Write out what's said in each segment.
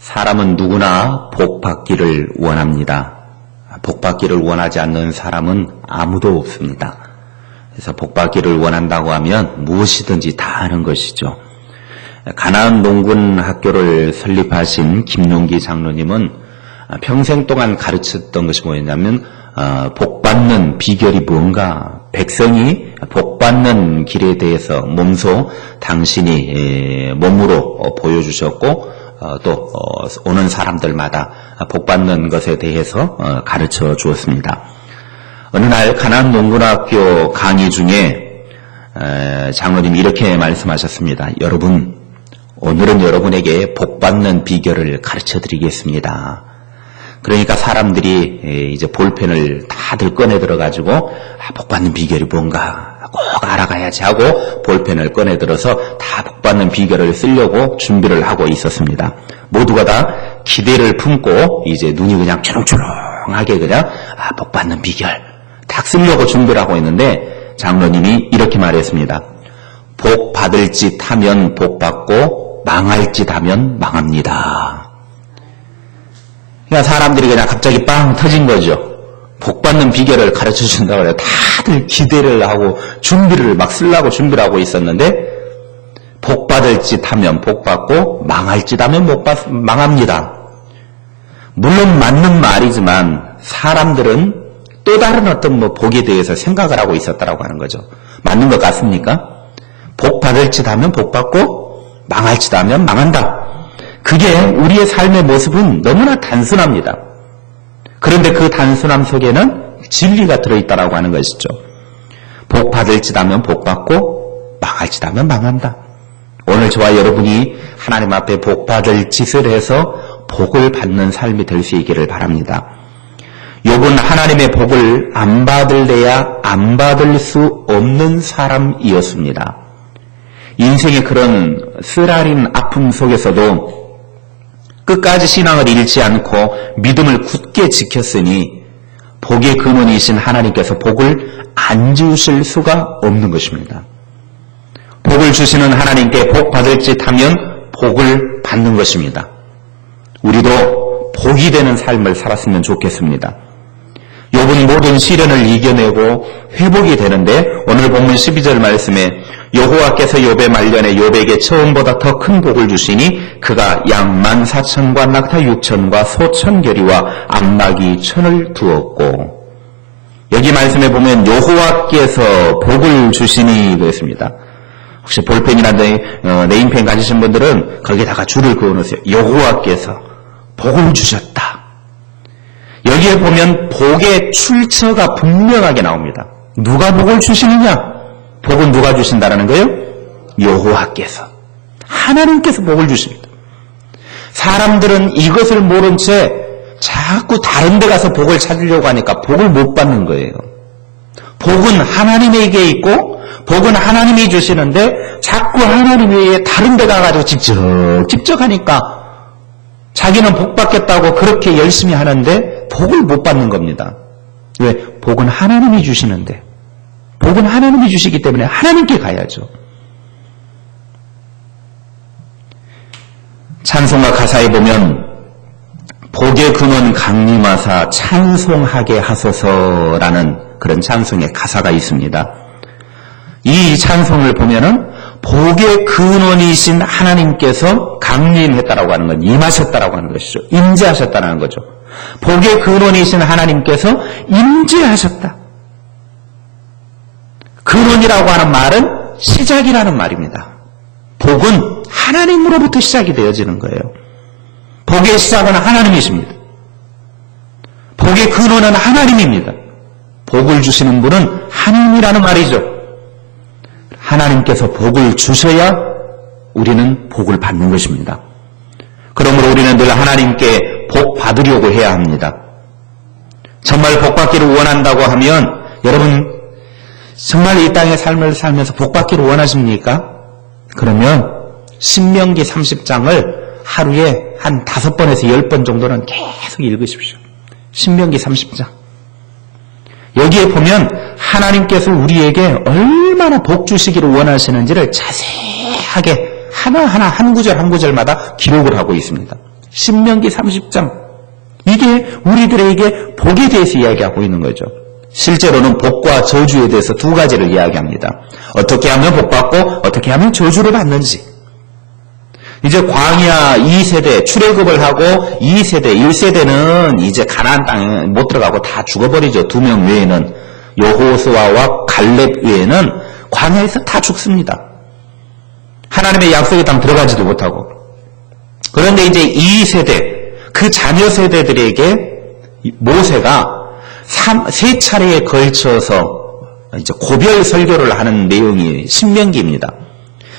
사람은 누구나 복 받기를 원합니다. 복 받기를 원하지 않는 사람은 아무도 없습니다. 그래서 복 받기를 원한다고 하면 무엇이든지 다 하는 것이죠. 가나안 농군 학교를 설립하신 김용기 장로님은 평생 동안 가르쳤던 것이 뭐였냐면 복 받는 비결이 뭔가, 백성이 복 받는 길에 대해서 몸소 당신이 몸으로 보여주셨고 또 오는 사람들마다 복 받는 것에 대해서 가르쳐 주었습니다. 어느 날 가나안 농군학교 강의 중에 장로님이 이렇게 말씀하셨습니다. 여러분, 오늘은 여러분에게 복 받는 비결을 가르쳐 드리겠습니다. 그러니까 사람들이 이제 볼펜을 다들 꺼내 들어가지고 복 받는 비결이 뭔가 꼭 알아가야지 하고 볼펜을 꺼내 들어서 다 복 받는 비결을 쓰려고 준비를 하고 있었습니다. 모두가 다 기대를 품고 이제 눈이 그냥 초롱초롱하게 그냥 복 받는 비결 딱 쓰려고 준비를 하고 있는데 장로님이 이렇게 말했습니다. 복 받을 짓 하면 복 받고 망할 짓 하면 망합니다. 그냥 사람들이 그냥 갑자기 빵 터진 거죠. 복 받는 비결을 가르쳐 준다고 해서 다들 기대를 하고 준비를 막 쓰려고 준비를 하고 있었는데 복 받을 짓 하면 복 받고 망할 짓 하면 망합니다. 물론 맞는 말이지만 사람들은 또 다른 어떤 복에 대해서 생각을 하고 있었다라고 하는 거죠. 맞는 것 같습니까? 복 받을 짓 하면 복 받고 망할 짓 하면 망한다. 그게 우리의 삶의 모습은 너무나 단순합니다. 그런데 그 단순함 속에는 진리가 들어있다라고 하는 것이죠. 복 받을 짓 하면 복 받고 망할 짓 하면 망한다. 오늘 저와 여러분이 하나님 앞에 복 받을 짓을 해서 복을 받는 삶이 될 수 있기를 바랍니다. 욥은 하나님의 복을 안 받을래야 안 받을 수 없는 사람이었습니다. 인생의 그런 쓰라린 아픔 속에서도 끝까지 신앙을 잃지 않고 믿음을 굳게 지켰으니 복의 근원이신 하나님께서 복을 안 주실 수가 없는 것입니다. 복을 주시는 하나님께 복 받을 짓 하면 복을 받는 것입니다. 우리도 복이 되는 삶을 살았으면 좋겠습니다. 욥은 모든 시련을 이겨내고 회복이 되는데 오늘 본문 12절 말씀에 여호와께서 욥의 말년에 욥에게 처음보다 더 큰 복을 주시니 그가 양 14,000과 낙타 6,000과 소 1,000결이와 암나귀 1,000을 두었고, 여기 말씀에 보면 여호와께서 복을 주시니 그랬습니다. 혹시 볼펜이나 네임펜 가지신 분들은 거기에다가 줄을 그어놓으세요. 여호와께서 복을 주셨다. 여기에 보면 복의 출처가 분명하게 나옵니다. 누가 복을 주시느냐? 복은 누가 주신다는 거예요? 여호와께서. 하나님께서 복을 주십니다. 사람들은 이것을 모른 채 자꾸 다른 데 가서 복을 찾으려고 하니까 복을 못 받는 거예요. 복은 하나님에게 있고 복은 하나님이 주시는데 자꾸 하나님 외에 다른 데 가가지고 직접 하니까 자기는 복 받겠다고 그렇게 열심히 하는데 복을 못 받는 겁니다. 왜? 복은 하나님이 주시는데, 복은 하나님이 주시기 때문에 하나님께 가야죠. 찬송가 가사에 보면 복의 근원 강림하사 찬송하게 하소서라는 그런 찬송의 가사가 있습니다. 이 찬송을 보면은 복의 근원이신 하나님께서 강림했다라고 하는 건 임하셨다라고 하는 것이죠. 임재하셨다는 거죠. 복의 근원이신 하나님께서 임재하셨다. 근원이라고 하는 말은 시작이라는 말입니다. 복은 하나님으로부터 시작이 되어지는 거예요. 복의 시작은 하나님이십니다. 복의 근원은 하나님입니다. 복을 주시는 분은 하나님이라는 말이죠. 하나님께서 복을 주셔야 우리는 복을 받는 것입니다. 그러므로 우리는 늘 하나님께 복 받으려고 해야 합니다. 정말 복 받기를 원한다고 하면 여러분 정말 이 땅의 삶을 살면서 복 받기를 원하십니까? 그러면 신명기 30장을 하루에 한 5번에서 10번 정도는 계속 읽으십시오. 신명기 30장. 여기에 보면 하나님께서 우리에게 얼마나 복 주시기를 원하시는지를 자세하게 하나하나 한 구절 한 구절마다 기록을 하고 있습니다. 신명기 30장. 이게 우리들에게 복에 대해서 이야기하고 있는 거죠. 실제로는 복과 저주에 대해서 두 가지를 이야기합니다. 어떻게 하면 복받고 어떻게 하면 저주를 받는지. 이제 광야 2세대 출애굽을 하고 2세대, 1세대는 이제 가나안 땅에 못 들어가고 다 죽어버리죠. 2명 외에는. 여호수아와 갈렙 외에는 광야에서 다 죽습니다. 하나님의 약속의 땅 들어가지도 못하고. 그런데 이제 2세대, 그 자녀 세대들에게 모세가 세 차례에 걸쳐서 이제 고별 설교를 하는 내용이 신명기입니다.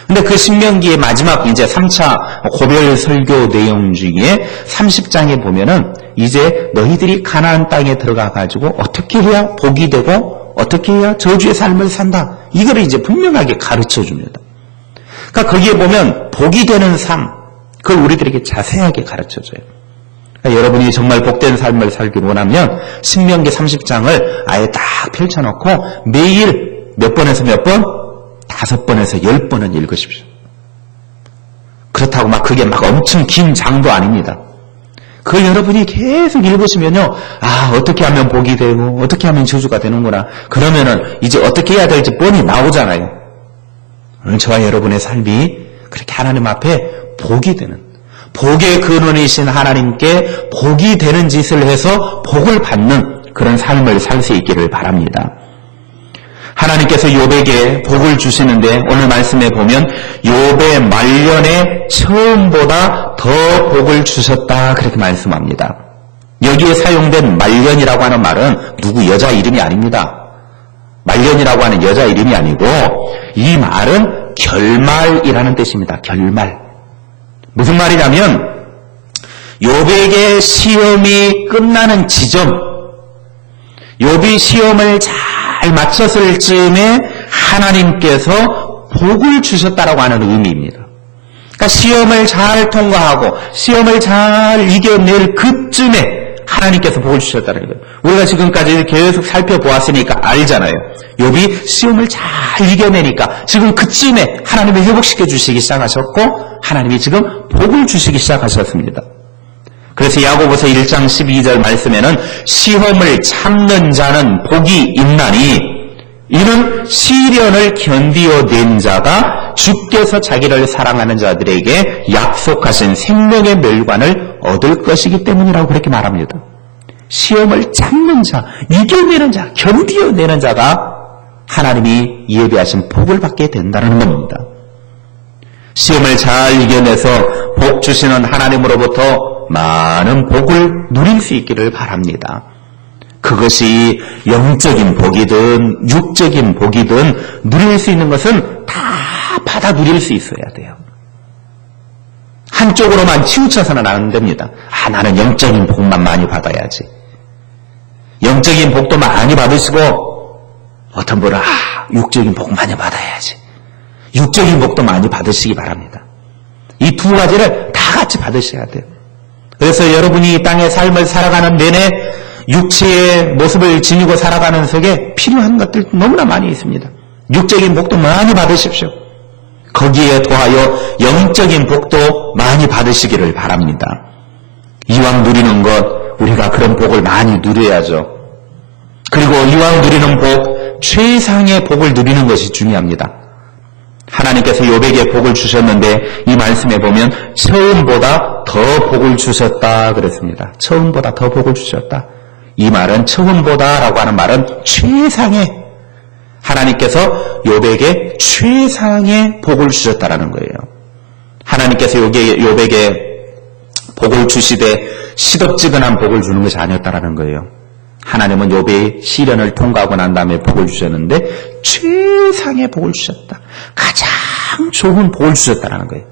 근데 그 신명기의 마지막 이제 3차 고별 설교 내용 중에 30장에 보면은 이제 너희들이 가나안 땅에 들어가 가지고 어떻게 해야 복이 되고 어떻게 해야 저주의 삶을 산다. 이거를 이제 분명하게 가르쳐 줍니다. 그러니까 거기에 보면 복이 되는 삶, 그걸 우리들에게 자세하게 가르쳐 줘요. 그러니까 여러분이 정말 복된 삶을 살길 원하면 신명기 30장을 아예 딱 펼쳐놓고 매일 몇 번에서 몇 번? 5번에서 10번은 읽으십시오. 그렇다고 막 그게 막 엄청 긴 장도 아닙니다. 그걸 여러분이 계속 읽으시면요, 아, 어떻게 하면 복이 되고 어떻게 하면 저주가 되는구나. 그러면은 이제 어떻게 해야 될지 뻔히 나오잖아요. 오늘 저와 여러분의 삶이 그렇게 하나님 앞에 복이 되는, 복의 근원이신 하나님께 복이 되는 짓을 해서 복을 받는 그런 삶을 살 수 있기를 바랍니다. 하나님께서 욥에게 복을 주시는데 오늘 말씀에 보면 욥의 말년에 처음보다 더 복을 주셨다 그렇게 말씀합니다. 여기에 사용된 말년이라고 하는 말은 누구 여자 이름이 아닙니다. 말년이라고 하는 여자 이름이 아니고 이 말은 결말이라는 뜻입니다. 결말. 무슨 말이냐면 욥에게 시험이 끝나는 지점, 욥이 시험을 잘 마쳤을 즈음에 하나님께서 복을 주셨다라고 하는 의미입니다. 그러니까 시험을 잘 통과하고 시험을 잘 이겨낼 그쯤에 하나님께서 복을 주셨다는 거예요. 우리가 지금까지 계속 살펴보았으니까 알잖아요. 욥이 시험을 잘 이겨내니까 지금 그쯤에 하나님이 회복시켜 주시기 시작하셨고 하나님이 지금 복을 주시기 시작하셨습니다. 그래서 야고보서 1장 12절 말씀에는 시험을 참는 자는 복이 있나니 이는 시련을 견디어낸 자가 주께서 자기를 사랑하는 자들에게 약속하신 생명의 멸관을 얻을 것이기 때문이라고 그렇게 말합니다. 시험을 참는 자, 이겨내는 자, 견디어내는 자가 하나님이 예비하신 복을 받게 된다는 겁니다. 시험을 잘 이겨내서 복 주시는 하나님으로부터 많은 복을 누릴 수 있기를 바랍니다. 그것이 영적인 복이든 육적인 복이든 누릴 수 있는 것은 다 받아 누릴 수 있어야 돼요. 한쪽으로만 치우쳐서는 안 됩니다. 아, 나는 영적인 복만 많이 받아야지. 영적인 복도 많이 받으시고 어떤 분은 육적인 복 많이 받아야지. 육적인 복도 많이 받으시기 바랍니다. 이 두 가지를 다 같이 받으셔야 돼요. 그래서 여러분이 이 땅의 삶을 살아가는 내내 육체의 모습을 지니고 살아가는 속에 필요한 것들 너무나 많이 있습니다. 육적인 복도 많이 받으십시오. 거기에 더하여 영적인 복도 많이 받으시기를 바랍니다. 이왕 누리는 것, 우리가 그런 복을 많이 누려야죠. 그리고 이왕 누리는 복, 최상의 복을 누리는 것이 중요합니다. 하나님께서 욥에게 복을 주셨는데 이 말씀에 보면 처음보다 더 복을 주셨다 그랬습니다. 처음보다 더 복을 주셨다. 이 말은 처음보다라고 하는 말은 최상의, 하나님께서 욥에게 최상의 복을 주셨다라는 거예요. 하나님께서 욥에게 복을 주시되 시덥지근한 복을 주는 것이 아니었다라는 거예요. 하나님은 욥의 시련을 통과하고 난 다음에 복을 주셨는데 최상의 복을 주셨다. 가장 좋은 복을 주셨다라는 거예요.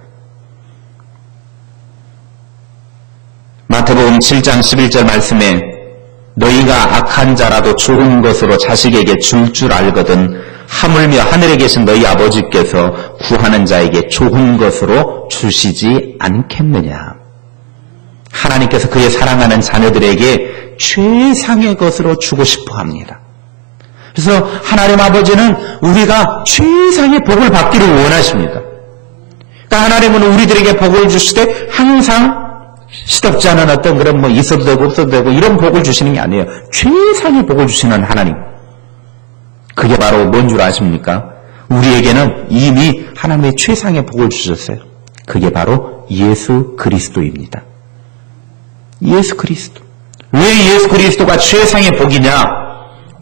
마태복음 7장 11절 말씀에 너희가 악한 자라도 좋은 것으로 자식에게 줄 줄 알거든 하물며 하늘에 계신 너희 아버지께서 구하는 자에게 좋은 것으로 주시지 않겠느냐. 하나님께서 그의 사랑하는 자녀들에게 최상의 것으로 주고 싶어 합니다. 그래서 하나님 아버지는 우리가 최상의 복을 받기를 원하십니다. 그러니까 하나님은 우리들에게 복을 주실 때 항상 시덥지 않은 어떤 그런 뭐 있어도 되고 없어도 되고 이런 복을 주시는 게 아니에요. 최상의 복을 주시는 하나님. 그게 바로 뭔 줄 아십니까? 우리에게는 이미 하나님의 최상의 복을 주셨어요. 그게 바로 예수 그리스도입니다. 예수 그리스도. 왜 예수 그리스도가 최상의 복이냐?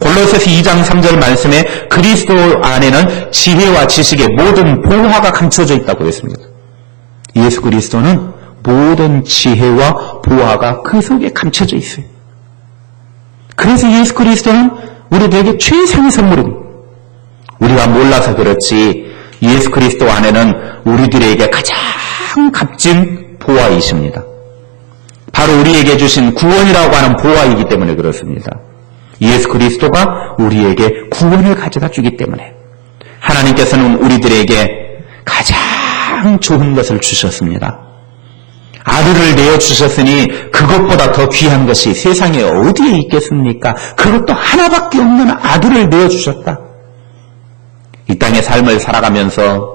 골로새서 2장 3절 말씀에 그리스도 안에는 지혜와 지식의 모든 보화가 감춰져 있다고 했습니다. 예수 그리스도는 모든 지혜와 보화가 그 속에 감춰져 있어요. 그래서 예수 그리스도는 우리들에게 최상의 선물입니다. 우리가 몰라서 그렇지 예수 그리스도 안에는 우리들에게 가장 값진 보화이십니다. 바로 우리에게 주신 구원이라고 하는 보화이기 때문에 그렇습니다. 예수 그리스도가 우리에게 구원을 가져다 주기 때문에 하나님께서는 우리들에게 가장 좋은 것을 주셨습니다. 아들을 내어주셨으니 그것보다 더 귀한 것이 세상에 어디에 있겠습니까? 그것도 하나밖에 없는 아들을 내어주셨다. 이 땅의 삶을 살아가면서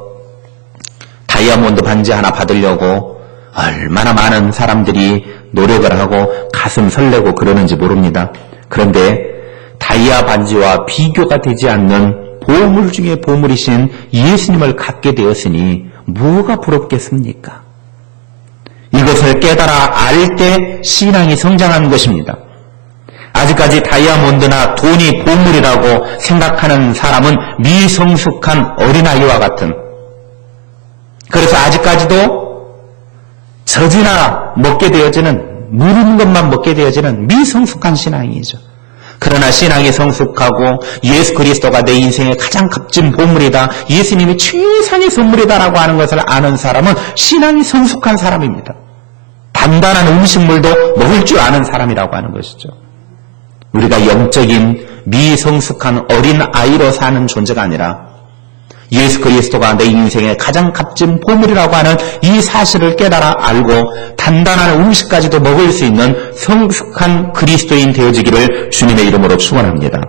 다이아몬드 반지 하나 받으려고 얼마나 많은 사람들이 노력을 하고 가슴 설레고 그러는지 모릅니다. 그런데 다이아 반지와 비교가 되지 않는 보물 중에 보물이신 예수님을 갖게 되었으니 뭐가 부럽겠습니까? 이것을 깨달아 알 때 신앙이 성장하는 것입니다. 아직까지 다이아몬드나 돈이 보물이라고 생각하는 사람은 미성숙한 어린아이와 같은, 그래서 아직까지도 젖이나 먹게 되어지는, 무른 것만 먹게 되어지는 미성숙한 신앙이죠. 그러나 신앙이 성숙하고 예수 그리스도가 내 인생의 가장 값진 보물이다, 예수님이 최상의 선물이다라고 하는 것을 아는 사람은 신앙이 성숙한 사람입니다. 단단한 음식물도 먹을 줄 아는 사람이라고 하는 것이죠. 우리가 영적인 미성숙한 어린 아이로 사는 존재가 아니라 예수 그리스도가 내 인생의 가장 값진 보물이라고 하는 이 사실을 깨달아 알고 단단한 음식까지도 먹을 수 있는 성숙한 그리스도인 되어지기를 주님의 이름으로 축원합니다.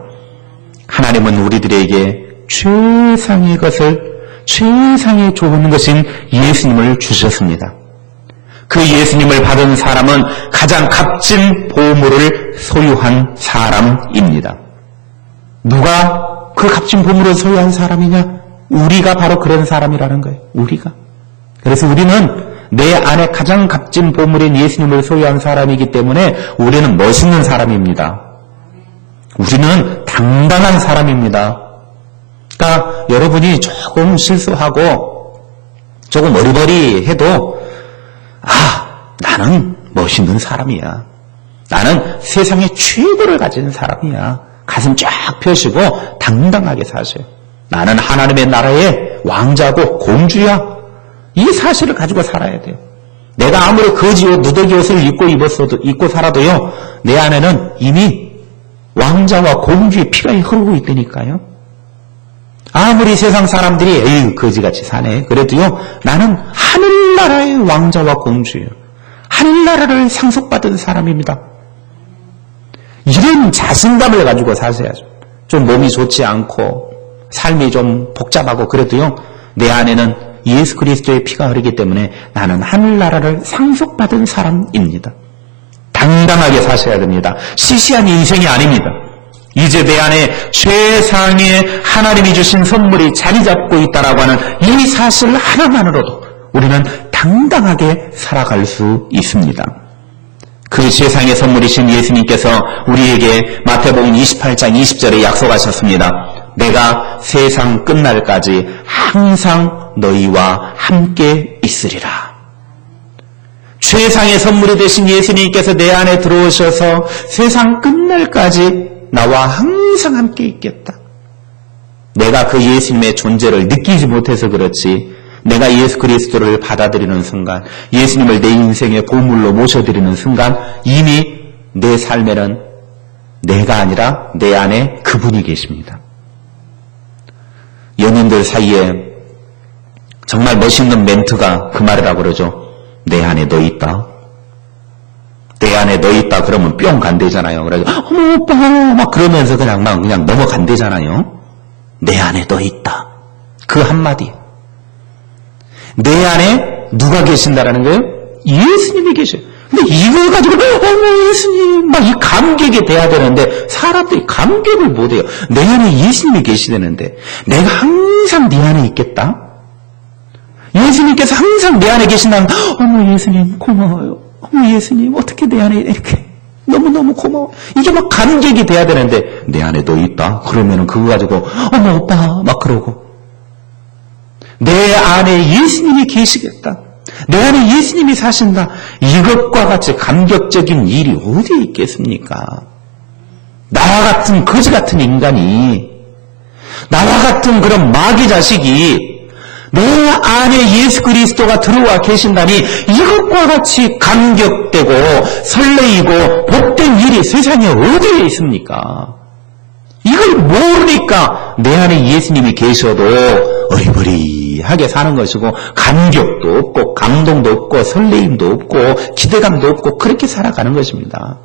하나님은 우리들에게 최상의 것을, 최상의 좋은 것인 예수님을 주셨습니다. 그 예수님을 받은 사람은 가장 값진 보물을 소유한 사람입니다. 누가 그 값진 보물을 소유한 사람이냐? 우리가 바로 그런 사람이라는 거예요. 우리가. 그래서 우리는 내 안에 가장 값진 보물인 예수님을 소유한 사람이기 때문에 우리는 멋있는 사람입니다. 우리는 당당한 사람입니다. 그러니까 여러분이 조금 실수하고 조금 어리버리해도 나는 멋있는 사람이야. 나는 세상의 최고를 가진 사람이야. 가슴 쫙 펴시고 당당하게 사세요. 나는 하나님의 나라의 왕자고 공주야. 이 사실을 가지고 살아야 돼요. 내가 아무리 거지 옷, 누더기 옷을 입고 살아도요, 내 안에는 이미 왕자와 공주의 피가 흐르고 있다니까요. 아무리 세상 사람들이 에이 거지같이 사네 그래도요, 나는 하늘나라의 왕자와 공주예요. 하늘나라를 상속받은 사람입니다. 이런 자신감을 가지고 사셔야죠. 좀 몸이 좋지 않고 삶이 좀 복잡하고 그래도요, 내 안에는 예수 그리스도의 피가 흐르기 때문에 나는 하늘나라를 상속받은 사람입니다. 당당하게 사셔야 됩니다. 시시한 인생이 아닙니다. 이제 내 안에 최상의 하나님이 주신 선물이 자리 잡고 있다라고 하는 이 사실 하나만으로도 우리는 당당하게 살아갈 수 있습니다. 그 세상의 선물이신 예수님께서 우리에게 마태복음 28장 20절에 약속하셨습니다. 내가 세상 끝날까지 항상 너희와 함께 있으리라. 최상의 선물이 되신 예수님께서 내 안에 들어오셔서 세상 끝날까지 나와 항상 함께 있겠다. 내가 그 예수님의 존재를 느끼지 못해서 그렇지, 내가 예수 그리스도를 받아들이는 순간, 예수님을 내 인생의 보물로 모셔드리는 순간 이미 내 삶에는 내가 아니라 내 안에 그분이 계십니다. 연인들 사이에 정말 멋있는 멘트가 그 말이라고 그러죠. 내 안에 너 있다. 내 안에 너 있다 그러면 뿅 간대잖아요. 그래서 어머 오빠 막 그러면서 그냥 넘어간대잖아요. 내 안에 너 있다. 그 한마디. 내 안에 누가 계신다라는 거예요? 예수님이 계셔요. 근데 이걸 가지고 어머 예수님 막 이 감격이 돼야 되는데 사람들이 감격을 못해요. 내 안에 예수님이 계시다는데 내가 항상 네 안에 있겠다? 예수님께서 항상 내 안에 계신다면 어머 예수님 고마워요. 어머 예수님 어떻게 내 안에 이렇게 너무너무 고마워. 이게 막 감격이 돼야 되는데 내 안에 너 있다? 그러면은 그거 가지고 어머 오빠 막 그러고 내 안에 예수님이 계시겠다. 내 안에 예수님이 사신다. 이것과 같이 감격적인 일이 어디에 있겠습니까? 나와 같은 거지 같은 인간이 나와 같은 그런 마귀 자식이 내 안에 예수 그리스도가 들어와 계신다니 이것과 같이 감격되고 설레이고 복된 일이 세상에 어디에 있습니까? 이걸 모르니까 내 안에 예수님이 계셔도 어리버리하게 사는 것이고 감격도 없고 감동도 없고 설레임도 없고 기대감도 없고 그렇게 살아가는 것입니다.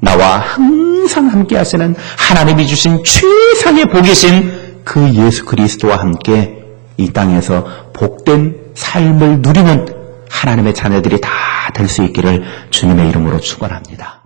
나와 항상 함께 하시는 하나님이 주신 최상의 복이신 그 예수 그리스도와 함께 이 땅에서 복된 삶을 누리는 하나님의 자녀들이 다 될 수 있기를 주님의 이름으로 축원합니다.